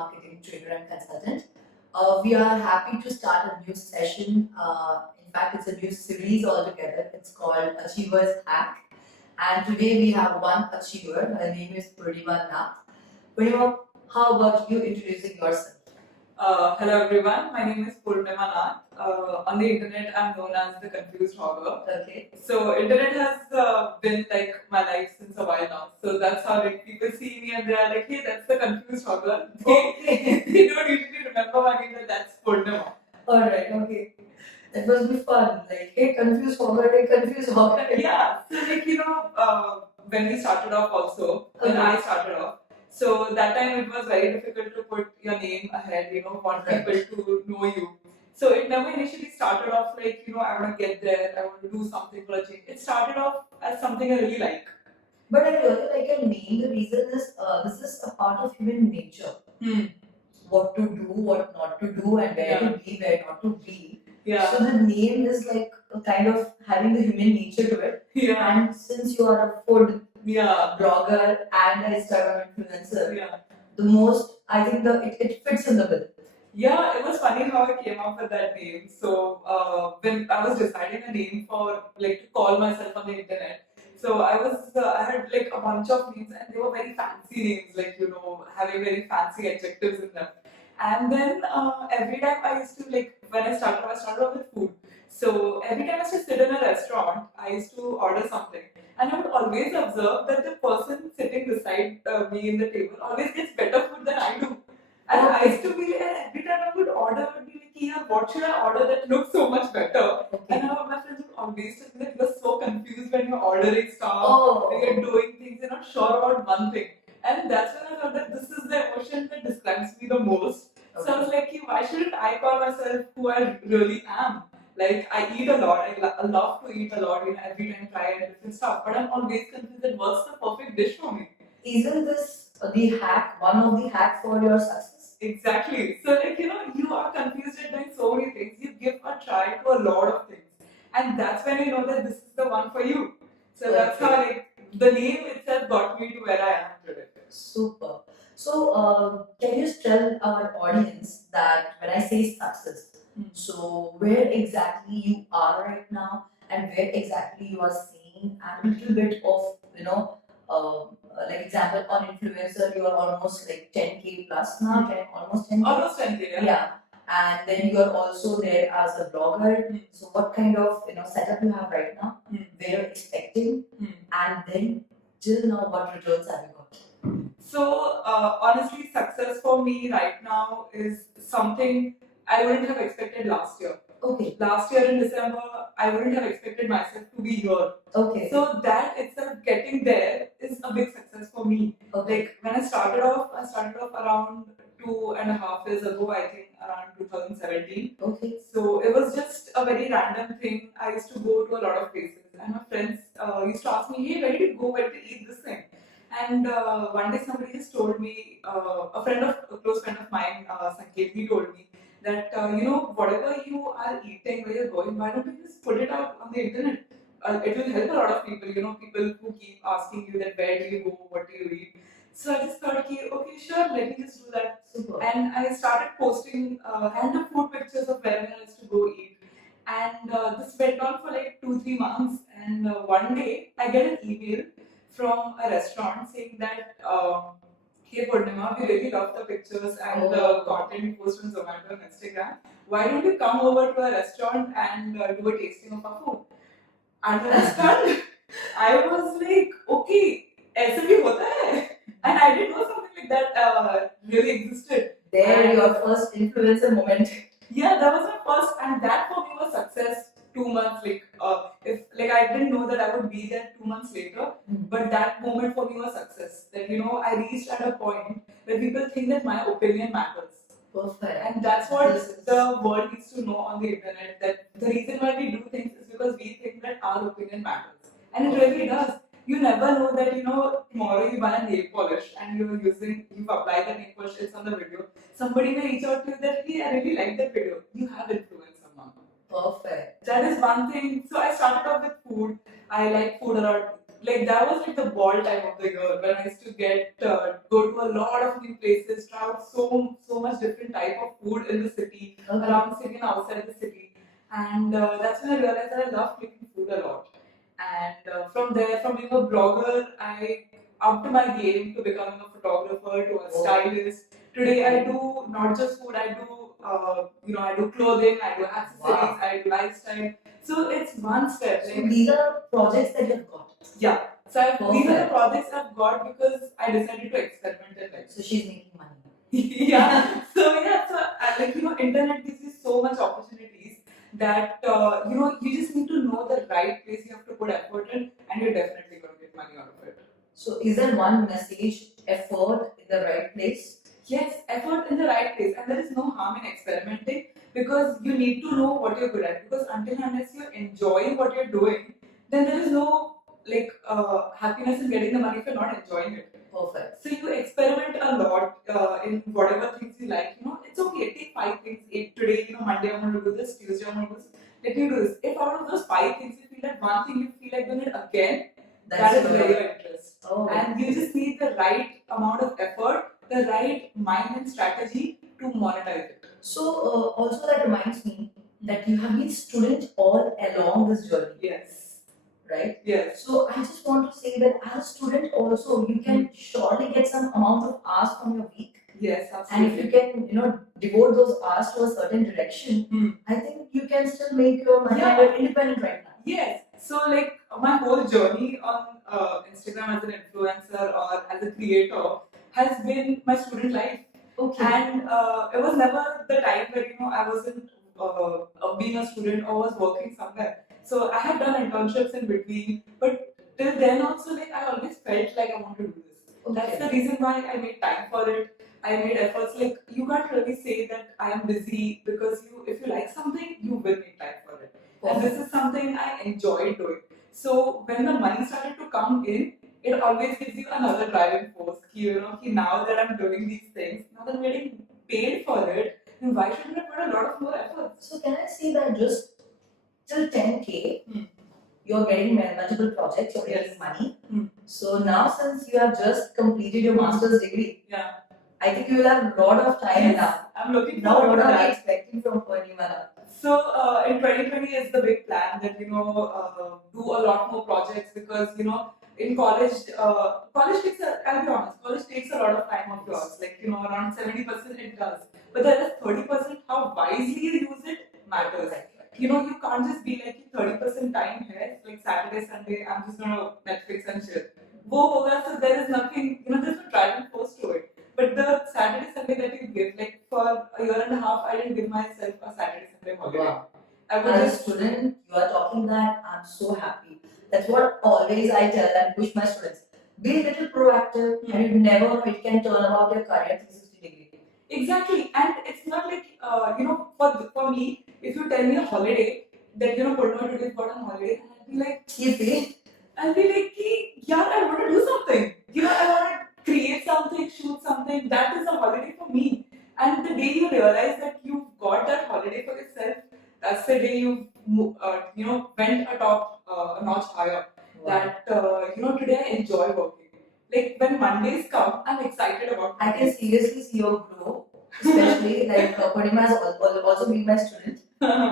marketing trainer and consultant. We are happy to start a new session. In fact, it's a new series altogether. It's called Achievers Hack. And today we have one achiever. Her name is Purnima Nath. Purnima, how about you introducing yourself? Hello everyone, my name is Purnima Nath. On the internet, I'm known as the Confused Hogger. Okay. So internet has been like my life since a while now. So that's how like people see me and they are like, hey, that's the Confused Hogger. Okay. They don't usually remember my name, but that's Purnima. Alright, okay. That must be fun. Like, hey, confused hogger, hey, confused hogger. Yeah. So when we started off also, when Okay. I started off, so that time it was very difficult to put your name ahead, want people to know you. So it never initially started off like, I want to get there, I want to do something for a change. It started off as something I really like. But I really like your name. The reason is this is a part of human nature. What to do, what not to do, and where to be, where not to be. Yeah. So the name is like a kind of having the human nature to it. Yeah. And since you are a food blogger and an Instagram influencer, the most I think it fits in the bill. Yeah, it was funny how I came up with that name. So when I was deciding a name for like to call myself on the internet, so I had like a bunch of names and they were very fancy names, like having very fancy adjectives in them. And then every time I used to like when I started off with food. So every time I used to sit in a restaurant, I used to order something, and I would always observe that the person sitting beside me in the table always gets better food than I do. And I used to be like, every time I would order, I would be like, yeah, what should I order that looks so much better? Okay. And my friends would always tell me that you're so confused when you're ordering stuff, when you're doing things, you're not sure about one thing. And that's when I thought that this is the emotion that describes me the most. Okay. So I was like, why shouldn't I call myself who I really am? Like, I eat a lot, I love to eat a lot, every time try different stuff, but I'm always confused that what's the perfect dish for me? Isn't this the hack, one of the hacks for your success? Exactly. So you are confused at doing so many things. You give a try to a lot of things. And that's when you know that this is the one for you. So that's how the name itself got me to where I am today. Super. So can you tell our audience that when I say success, so where exactly you are right now and where exactly you are seeing, and a little bit of, like example on influencer, you are almost like 10K plus now, almost 10K. Almost 10K, yeah. Yeah. And then you are also there as a blogger. So what kind of setup you have right now, where you're expecting, and then till now what returns have you got? So honestly, success for me right now is something I wouldn't have expected last year. Okay. Last year in December, I wouldn't have expected myself to be here. Okay. So that itself, getting there is a big success for me. Okay. Like when I started off around 2.5 years ago, I think around 2017. Okay. So it was just a very random thing. I used to go to a lot of places, and my friends used to ask me, "Hey, where did you go? Where did you eat this thing?" And one day somebody just told me, a close friend of mine, Sanket, he told me that whatever you are eating, where you're going, why don't you just put it out on the internet? It will help a lot of people. People who keep asking you that where do you go, what do you eat. So I just thought, okay, sure, let me just do that. Super. And I started posting random food pictures of wherever I used to go eat. And this went on for like 2-3 months. And one day I get an email from a restaurant saying that, hey Purnima, we really love the pictures and the content you post on Zomato and Instagram. Why don't you come over to a restaurant and do a tasting of our food? And when I started, I was like, okay, ऐसे भी होता है? And I didn't know something like that really existed. There, your first influencer moment. Yeah, that was my first, and that for me was success. 2 months, if I didn't know that I would be there 2 months later, but that moment for me was success. That I reached at a point where people think that my opinion matters. Perfect. And that's what the world needs to know on the internet. That the reason why we do things is because we think that our opinion matters, and it really does. You never know that tomorrow you buy a nail polish and you've applied the nail polish, it's on the video. Somebody may reach out to you that, hey, I really like that video. You have influenced someone. Perfect. That is one thing. So I started off with food. I like food a lot. like that was like the ball time of the year when I used to get go to a lot of new places, try out so much different type of food in the city, around the city and outside the city, and that's when I realized that I love cooking food a lot. And from there, from being a blogger, I upped my game to becoming a photographer, to a stylist. Today, I do not just food. I do I do clothing, I do accessories, I do lifestyle. So it's one step. So these are projects that you've got. Yeah. So these are the projects I've got because I decided to experiment in life. So she's making money. Yeah. So internet gives you so much opportunities that you just need to know the right place you have to put effort in, and you're definitely going to get money out of it. So is there one message, effort in the right place? Yes, effort in the right place, and there is no harm in experimenting because you need to know what you're good at. Because until and unless you're enjoying what you're doing, then there is no happiness in getting the money if you're not enjoying it. Perfect. So you experiment a lot in whatever things you like. It's okay. Take 5 things. Today, Monday I'm going to do this. Tuesday I'm going to do this. Let me do this. If out of those 5 things you feel like one thing you feel like doing it again, that is where your interest. Oh. And you just need the right amount of effort, the right mind and strategy to monetize it. So also that reminds me that you have been student all along this journey. Yes. Right? Yes. So I just want to say that as a student also you can surely get some amount of hours from your week. Yes, absolutely. And if you can, devote those hours to a certain direction, I think you can still make your money and you're independent right now. Yes. So my whole journey on Instagram as an influencer or as a creator has been my student life. Okay. And it was never the time where I wasn't being a student or was working somewhere. So I have done internships in between, but till then also I always felt like I want to do this. Okay. That's the reason why I made time for it. I made efforts. You can't really say that I am busy because if you like something, you will make time for it. And this is something I enjoy doing. So when the money started to come in, it always gives you another driving force. Now that I'm doing these things, now that I'm getting paid for it, then why shouldn't I put a lot of more effort? So can I say that just till 10K, you're getting multiple projects, you're getting money. So now since you have just completed your master's degree, I think you will have a lot of time now. I'm looking now. forward What to are that. we expecting from Purnima Nath? So in 2020 is the big plan that do a lot more projects because in college takes I'll be honest, college takes a lot of time of yours. Around 70% it does, but there is 30% how wisely you use it matters. You can't just be 30% time here, like Saturday, Sunday, I'm just gonna Netflix and chill. So there is nothing, there's no driving force to it. But the Saturday, Sunday that you give, for a year and a half, I didn't give myself a Saturday, Sunday holiday. Wow. As a student, you are talking that, I'm so happy. That's what always I tell and push my students. Be a little proactive and you never know it can turn about your career 360 degree. Exactly. And it's not for me, if you tell me a holiday, that Purnima today got on holiday, and I'll be like, I'll be like, yeah, I want to do something. I want to create something, shoot something. That is a holiday for me. And the day you realize that you've got that holiday for yourself, that's the day you went a notch higher. Wow. That today I enjoy working. When Mondays come, I'm excited about. I can seriously see your growth, especially Purnima has also been my student.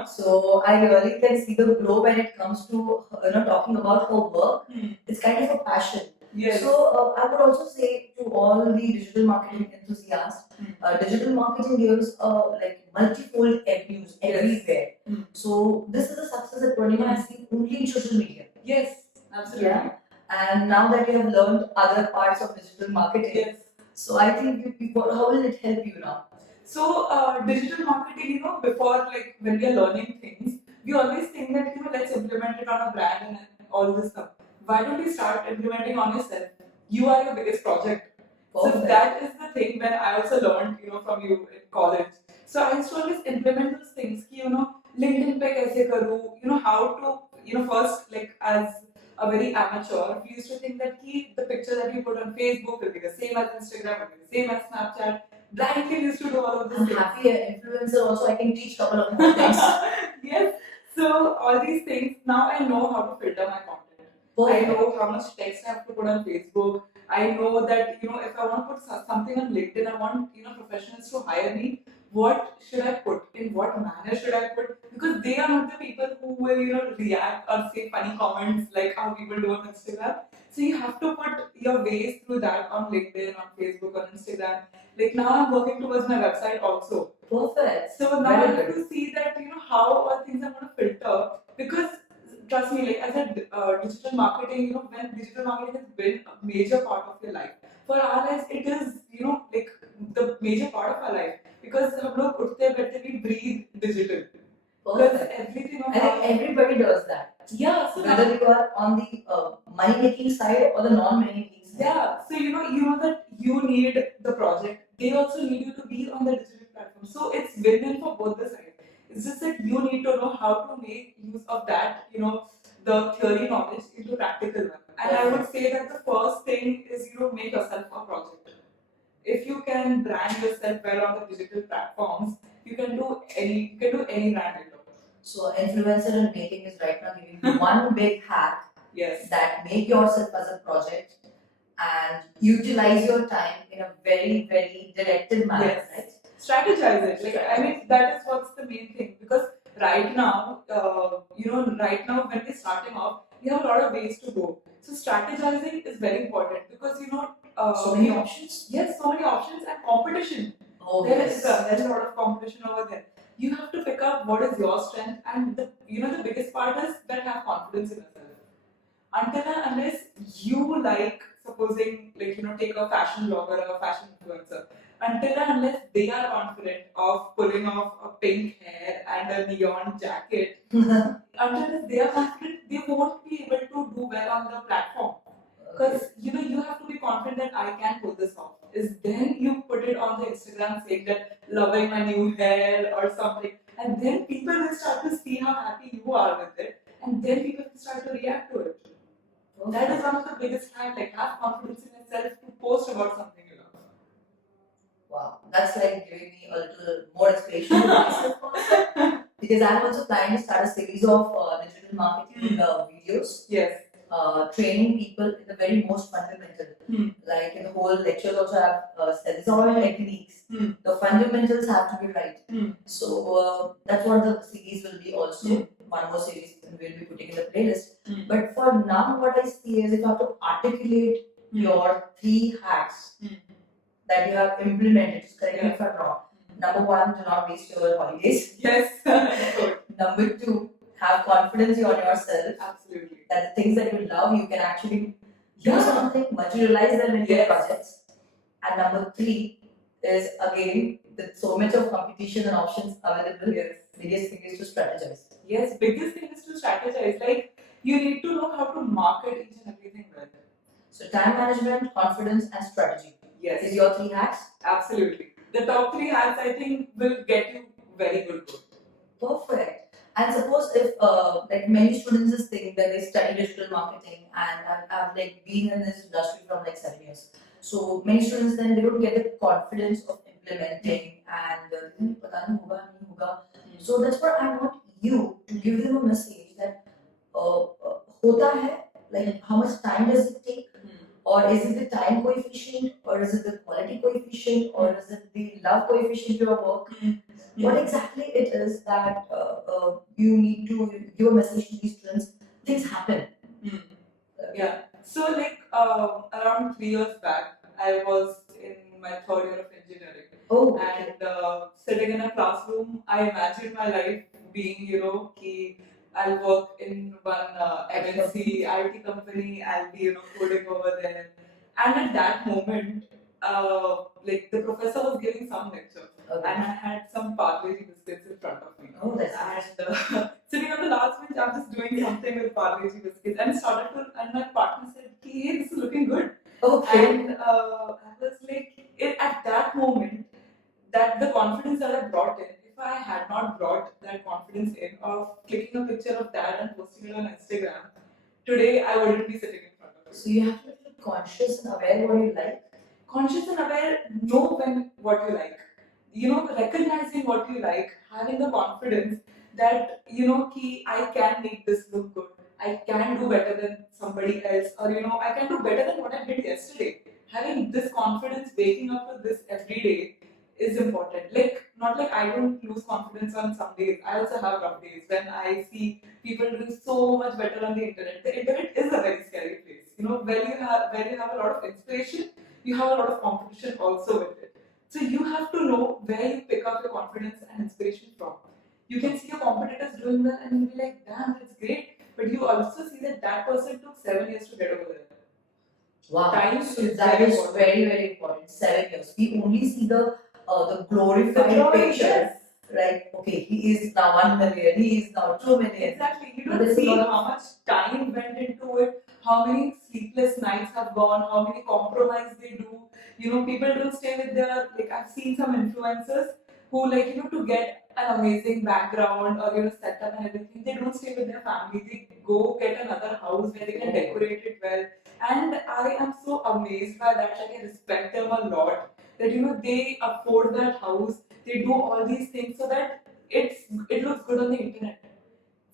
So I really can see the glow when it comes to talking about her work. It's kind of a passion. Yes. So I would also say to all the digital marketing enthusiasts, digital marketing gives multifold avenues everywhere. So this is a success that Purnima has seen only in social media. Yes, absolutely. Yeah. And now that you have learned other parts of digital marketing, so I think how will it help you now? So digital marketing, before when we are learning things, we always think that let's implement it on a brand and all this stuff. Why don't you start implementing on yourself? You are your biggest project. Perfect. So that is the thing that I also learned, from you in college. So I used to always implement those things. LinkedIn pe kaise karu, how to, first as a very amateur, we used to think that the picture that you put on Facebook will be the same as Instagram, will be the same as Snapchat. Blindly used to do all of this. I'm happy an influencer also. I can teach a couple of more things. Yes. So all these things now I know how to filter my content. I know how much text I have to put on Facebook. I know that if I want to put something on LinkedIn, I want professionals to hire me. What should I put? In what manner should I put? Because they are not the people who will react or say funny comments like how people do on Instagram. So you have to put your ways through that on LinkedIn, on Facebook, on Instagram. Like now I'm working towards my website also. Perfect. So now I have to see that how all things I'm going to filter, because trust me, like as a digital marketing, when digital marketing has been a major part of your life, for our lives it is like the major part of our life, because हम लोग उठते बैठते we breathe digital. Because everything of I think everybody does that. Yeah, so whether you are on the money making side or the non money making side. Yeah, so you know that you need the project. They also need you to be on the digital platform. So it's win-win for both the sides. It's just that you need to know how to make use of that, the theory knowledge into practical one. And I would say that the first thing is make yourself a project. If you can brand yourself well on the digital platforms, you can do any brand later. So influencer and making is right now giving you one big hack. Yes. That make yourself as a project and utilize your time in a very, very directed manner, Yes. right? Strategize it. Like I mean, that is what's the main thing. Because right now, right now when we're starting off, we have a lot of ways to go. So strategizing is very important because so many options. Yes, so many options and competition. Oh, there's a lot of competition over there. You have to pick up what is your strength, and the biggest part is that have confidence in yourself. Until and unless you like, supposing take a fashion blogger or a fashion influencer, until and unless they are confident of pulling off a pink hair and a neon jacket, until unless they are confident, they won't be able to do well on the platform. Because you have to be confident that I can pull this off. Is then you put it on the Instagram saying that loving my new hair or something, and then people will start to see how happy you are with it, and then people will start to react to it. That is one of the biggest hacks. Like have confidence in yourself to post about something you love. Wow, that's like giving me a little more inspiration to myself also. Because I'm also planning to start a series of digital marketing videos. Yes. Training people in the very most fundamental. Like in the whole lectures also have said these are all techniques. The fundamentals have to be right. So that's what the series will be also. One more series we'll be putting in the playlist. But for now, what I see is if you have to articulate your 3 hacks that you have implemented, just correct me if I'm wrong. Number 1, do not waste your holidays. Yes. Number 2, have confidence on yourself. Absolutely. That the things that you love, you can actually do something, materialize them in your projects. And number 3 is again, with so much of competition and options available, biggest thing is to strategize. Yes, biggest thing is to strategize. Like you need to know how to market each and everything well. So time management, confidence, and strategy. Yes. Is your 3 hacks? Absolutely. The top 3 hacks I think will get you very good growth. Perfect. And suppose if like many students just think that they study digital marketing and I've like been in this industry from like 7 years. So many students then they don't get the confidence of implementing and pata nahi hoga, nahi hoga. So that's what I want you to give them a message that hota hai, like how much time does it take? Or is it the time coefficient, or is it the quality coefficient, or is it the love coefficient to your work? What exactly it is that you need to give a message to these students? Things happen. Yeah. So like around 3 years back, I was in my 3rd year of engineering. Oh. And sitting in a classroom, I imagined my life being, ki I'll work in one MNC IT company. I'll be, coding over there. And at that moment, like the professor was giving some lecture, and I had some Parle-G biscuits in front of me. Oh, that's and sitting on the last bench, I'm just doing something with Parle-G biscuits, and and my partner said, "Hey, this is looking good." Okay. And I was like, at that moment, that the confidence that I brought in, if I had not brought that confidence in of clicking a picture of that and posting it on Instagram, today I wouldn't be sitting in front of it. So you have to be conscious and aware what you like. Conscious and aware, know what you like. Recognizing what you like, having the confidence that, I can make this look good. I can do better than somebody else, or I can do better than what I did yesterday. Having this confidence, waking up with this every day is important. Like, not like I don't lose confidence on some days. I also have rough days when I see people doing so much better on the internet. The internet is a very scary place. Where you have a lot of inspiration, you have a lot of competition also with it. So you have to know where you pick up your confidence and inspiration from. You can see your competitors doing well and you'll be like, damn, that's great. But you also see that that person took 7 years to get over there. Wow. Time So is that very is important. very, very important. 7 years. We only see the glorified picture. Yes. Right? Okay, he is now 1 million, he is now 2 million. Exactly. You But don't there's a see lot of- how much time went into it, how many sleepless nights have gone, how many compromise they do. People don't stay with their, like, I've seen some influencers who, like, to get an amazing background or, setup and everything, they don't stay with their family. They go get another house where they can decorate it well. And I am so amazed by that. Like, I respect them a lot. That, they afford that house, they do all these things so that it looks good on the internet,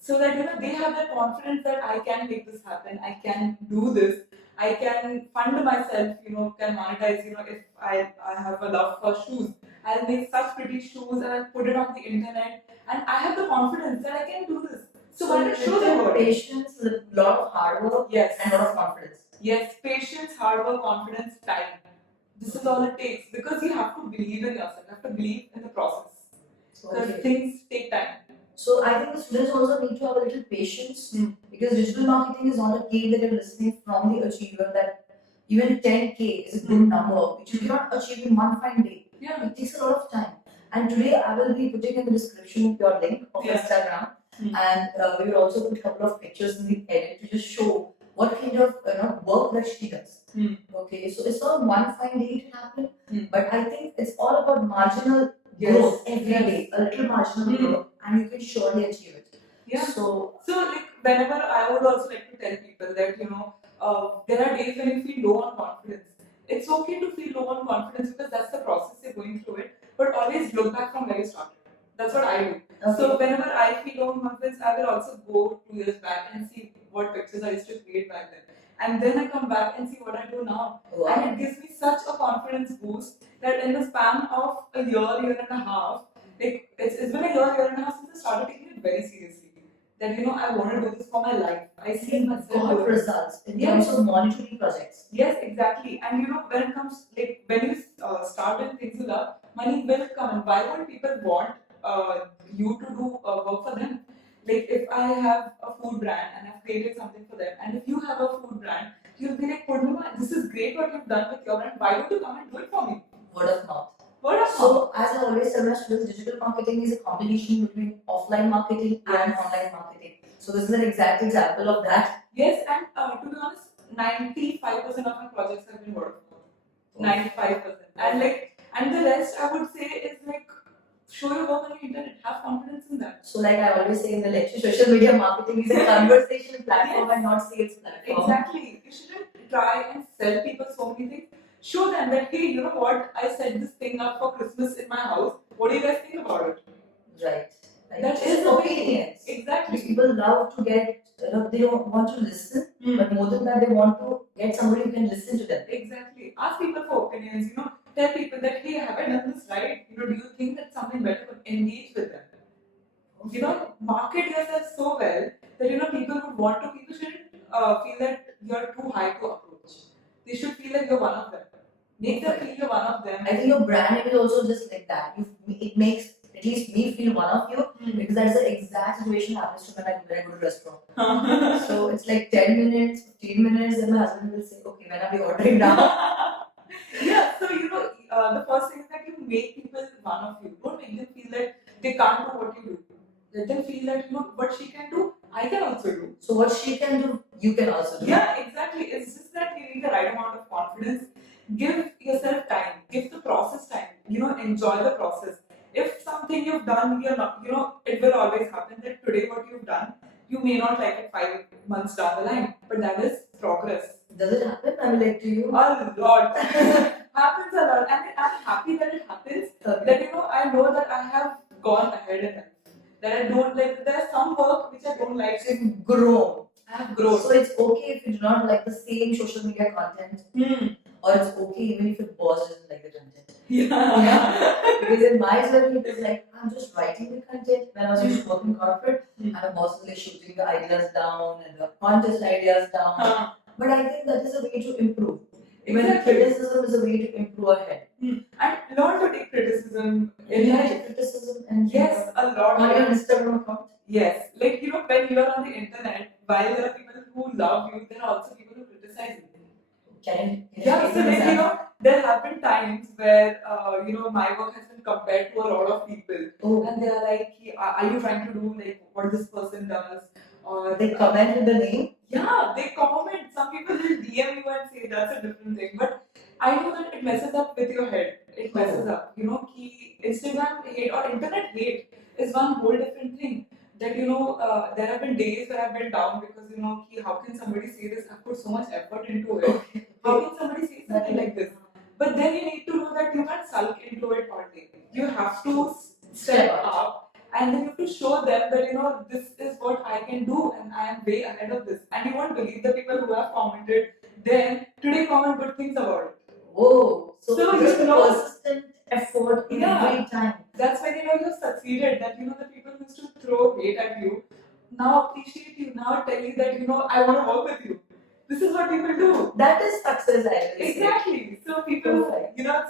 so that they have that confidence that I can make this happen, I can do this, I can fund myself, can monetize. If I have a love for shoes, I'll make such pretty shoes and I'll put it on the internet, and I have the confidence that I can do this. So why not show the world? Patience, a lot of hard work, Yes, and a lot of confidence. Yes, patience, hard work, confidence, time. This is all it takes, because you have to believe in yourself, you have to believe in the process. Because things take time. So I think the students also need to have a little patience, because digital marketing is not a game that you're listening from the achiever that even 10K is a good number, which you cannot achieve in one fine day. Yeah. It takes a lot of time. And today I will be putting in the description your link of Instagram, and we will also put a couple of pictures in the edit to just show what kind of work that she does. Okay, so it's not one fine day it will happen, but I think it's all about marginal growth every day, a little marginal growth, and you can surely achieve it. Yeah. So like, whenever I would also like to tell people that there are days when you feel low on confidence. It's okay to feel low on confidence because that's the process you're going through it. But always look back from where you started. That's what I do. Okay. So whenever I feel low on confidence, I will also go 2 years back and see what pictures I used to create back then. And then I come back and see what I do now. Wow. And it gives me such a confidence boost that in the span of a year and a half, like it's been a year and a half since I started taking it very seriously. That I want to do this for my life. I see myself got doing it. results in terms of monetary projects. Yes, exactly. And when it comes, like, when you start doing things you love, money will come. And why would people want you to do work for them? Like, if I have a food brand and I've created something for them, and if you have a food brand, you'll be like, Purnima, this is great what you've done with your brand. Why don't you come and do it for me? Word of mouth. Word of mouth. So, as I always tell my students, digital marketing is a combination between offline marketing and online marketing. So, this is an exact example of that. Yes, and to be honest, 95% of my projects have been word of mouth. 95%. And the rest I would say is like, show your work on the internet, have confidence in that. So, like I always say in the lecture, social media marketing is a conversation platform and not sales platform. Exactly. You shouldn't try and sell people so many things. Show them that, hey, you know what? I set this thing up for Christmas in my house. What do you guys think about it? Right. That is opinions. Exactly. People love to get, they don't want to listen, but more than that, they want to get somebody who can listen to them. Exactly. Ask people for opinions. Tell people that, hey, have I done this right? Do you think that something better could engage with them? Market yourself so well that people would want to. People shouldn't feel that you're too high to approach. They should feel like you're one of them. Make them feel you're one of them. I think your brand is also just like that. It makes at least me feel one of you, because that's the exact situation happens to me when I go to a restaurant. So it's like 10 minutes, 15 minutes, and my husband will say, okay, when are we ordering now? Yeah, so the first thing is that you make people one of you. Don't make them feel that they can't do what you do. Let them feel that what she can do, I can also do. So what she can do, you can also do. Yeah, exactly. It's just that you need the right amount of confidence. Give yourself time. Give the process time. Enjoy the process. If something you've done, you're not, it will always happen that today what you've done, you may not like it 5 months down the line, but that is progress. Does it happen? I will like to you. A lot. Happens a lot. And I'm happy that it happens. Okay. That, I know that I have gone ahead in life. That I don't like, there's some work which I don't like. So grow. have grown. So it's okay if you do not like the same social media content, or it's okay even if your boss doesn't like the content. Yeah. Because in my journey, it was like I'm just writing the content. When I was used to work in corporate, and my boss was like shooting the ideas down and the contest ideas down. But I think that is a way to improve. Even criticism is a way to improve ahead. And learn to take criticism. Criticism and yes, a lot. On your Instagram account. Yes, like when you are on the internet, while there are people who love you, there are also people who criticize you. Yeah, so there have been times where my work has been compared to a lot of people, and they are like, "Are you trying to do like what this person does?" Or they comment with the name. Yeah, they comment. Some people will DM you and say that's a different thing, but I know that it messes up with your head. It messes up. Instagram hate or internet hate is one whole different thing. That there have been days where I've been down because how can somebody say this? I've put so much effort into it. How can somebody say something like this? But then you need to know that you can't sulk into it all day. You have to step up, and then you have to show them that this is what I can do and I am way ahead of this. And you won't believe the people who have commented. Then today comment good things about it. Whoa! So persistent effort every time. That's when you've succeeded. That the people who used to throw hate at you now appreciate you. Now tell you that I want to work with you. This is what people do. That is success, I will Exactly. So people,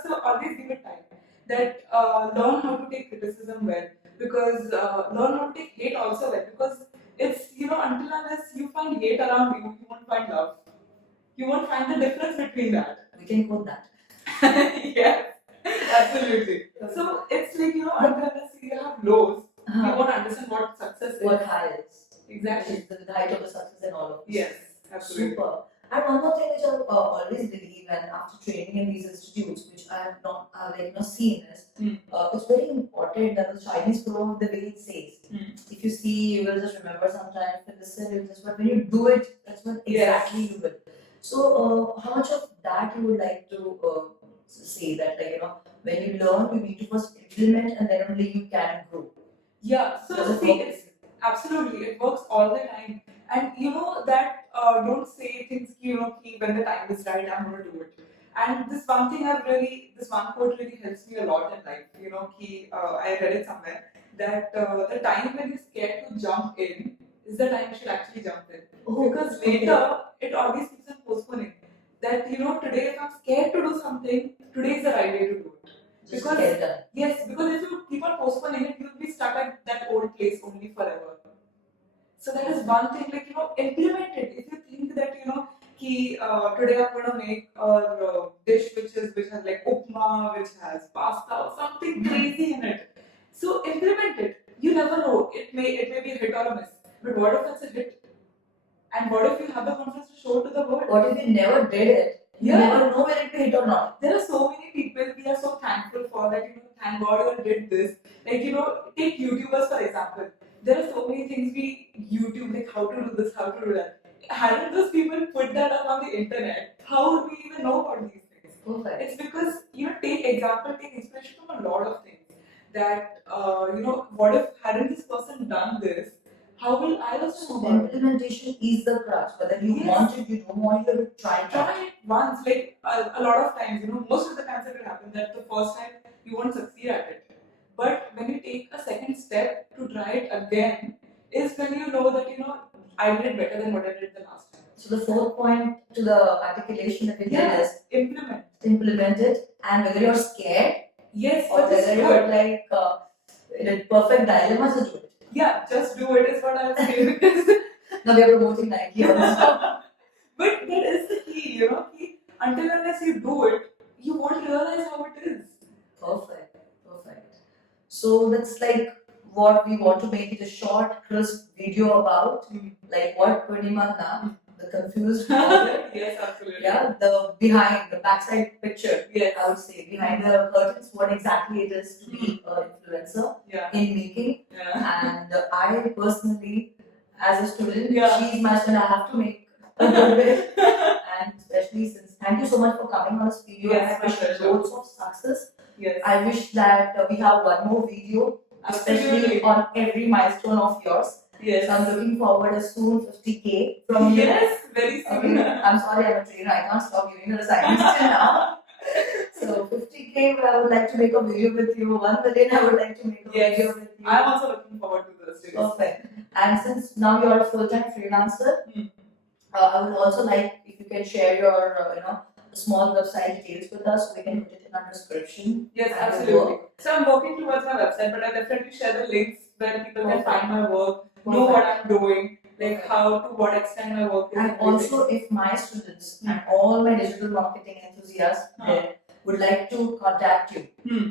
so always give it time. That learn how to take criticism well, because learn how to take hate also well, because it's until unless you find hate around you, you won't find love. You won't find the difference between that. We can quote that. Yes, absolutely. So it's like until unless you have lows, you won't understand what success is. What high is. Exactly. The height of the success and all of this. Yes, absolutely. Super. And one more thing which I always believe, and after training in these institutes, which I have not seen is, it's very important that the Chinese proverb, the way it says. If you see, you will just remember sometimes. If you listen, you will just. But when you do it, that's what exactly you will. So, how much of that you would like to say that when you learn, you need to first implement, and then only you can grow. Yeah. So see, it's absolutely it works all the time. And that don't say things when the time is right, I'm going to do it. And this one quote really helps me a lot in life. I read it somewhere that the time when you're scared to jump in is the time you should actually jump in. Because later it always keeps on postponing. That today if I'm scared to do something, today is the right day to do it. Because if you keep on postponing it, you'll be stuck at that old place only forever. So that is one thing, implement it. If you think that today I'm going to make a dish which has like upma, which has pasta or something crazy in it. So implement it. You never know. It may be a hit or a miss. But what if it's a hit? And what if you have the confidence to show to the world? What if you never did it? You never know whether it will hit or not. There are so many people we are so thankful for that thank God you did this. Like take YouTubers for example. There are so many things we YouTube, like how to do this, how to do that. Hadn't those people put that up on the internet, how would we even know about these things? Okay. It's because take inspiration from a lot of things. That what if hadn't this person done this? How will I also know? Implementation is the crutch. Whether you want it, you don't want it, you try it once. Like a lot of times, most of the times it will happen that the first time you won't succeed at it. But when you take a second step to try it again, is when you know that I did it better than what I did the last time. So the fourth point to the articulation that we did is implement it, and whether you're scared, or whether you're like in a perfect dilemma, just do it. Yeah, just do it is what I would say because now we are promoting Nike also. But that is the key, until unless you do it, you won't realize how it is. Perfect. So that's like what we want to make it a short, crisp video about, like what Purnima Nath, the confused father. Yes, absolutely. Yeah, the backside picture. Yes. I would say behind the curtains, what exactly it is to be an influencer in making. Yeah. And I personally, as a student, she's my student. I have to make a good bit, and especially since thank you so much for coming on this video. Yes, I wish you loads of success. Yes. I wish that we have one more video, especially on every milestone of yours. Yes. So I'm looking forward to soon 50K from you. Yes, very soon. Okay. I'm sorry, I'm a trainer. I can't stop giving her assignments till now. So 50K, I would like to make a video with you. 1 million, I would like to make a Yes. video with you. I'm also looking forward to those days. Perfect. And since now you're a full-time freelancer, I would also like if you can share your, small website details with us, so we can put it in our description. Yes, and your absolutely. work. So I'm working towards my website, but I'll definitely share the links where people can Perfect. find my work, know what I'm doing, like Perfect. how to what extent my work is. And also, if my students and all my digital marketing enthusiasts there would like to contact you,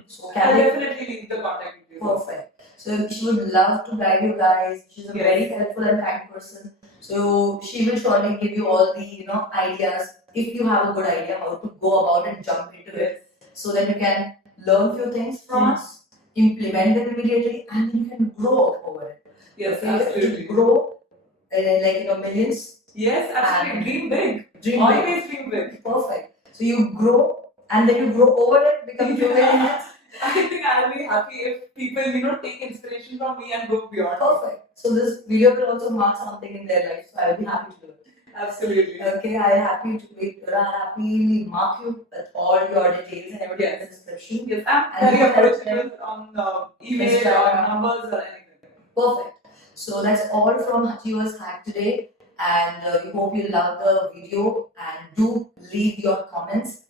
so I'll can they? definitely leave the contact details. Perfect. So she would love to guide you guys. She's a Yes. very helpful and kind person. So she will surely give you all the ideas if you have a good idea how to go about and jump into it. So that you can learn few things from us, implement them immediately, and then you can grow over it. Yes, Okay? absolutely. To grow millions. Yes, absolutely. And Dream big. Dream Always dream big. big. Perfect. So you grow and then you grow over it, become 2 million. I think I'll be happy if people, take inspiration from me and go beyond. Perfect. So this video will also mark something in their life. So I will be happy to do it. Absolutely. Okay, I happily mark you with all your details and everything in the description. Yes, I'm And very you can approachable on email or Instagram. numbers or anything. Perfect. So that's all from Hachiva's hack today. And we hope you love the video, and do leave your comments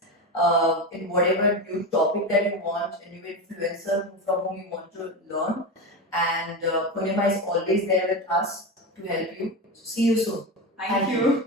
in whatever new topic that you want, a new influencer from whom you want to learn. And Purnima is always there with us to help you. So see you soon. Thank you.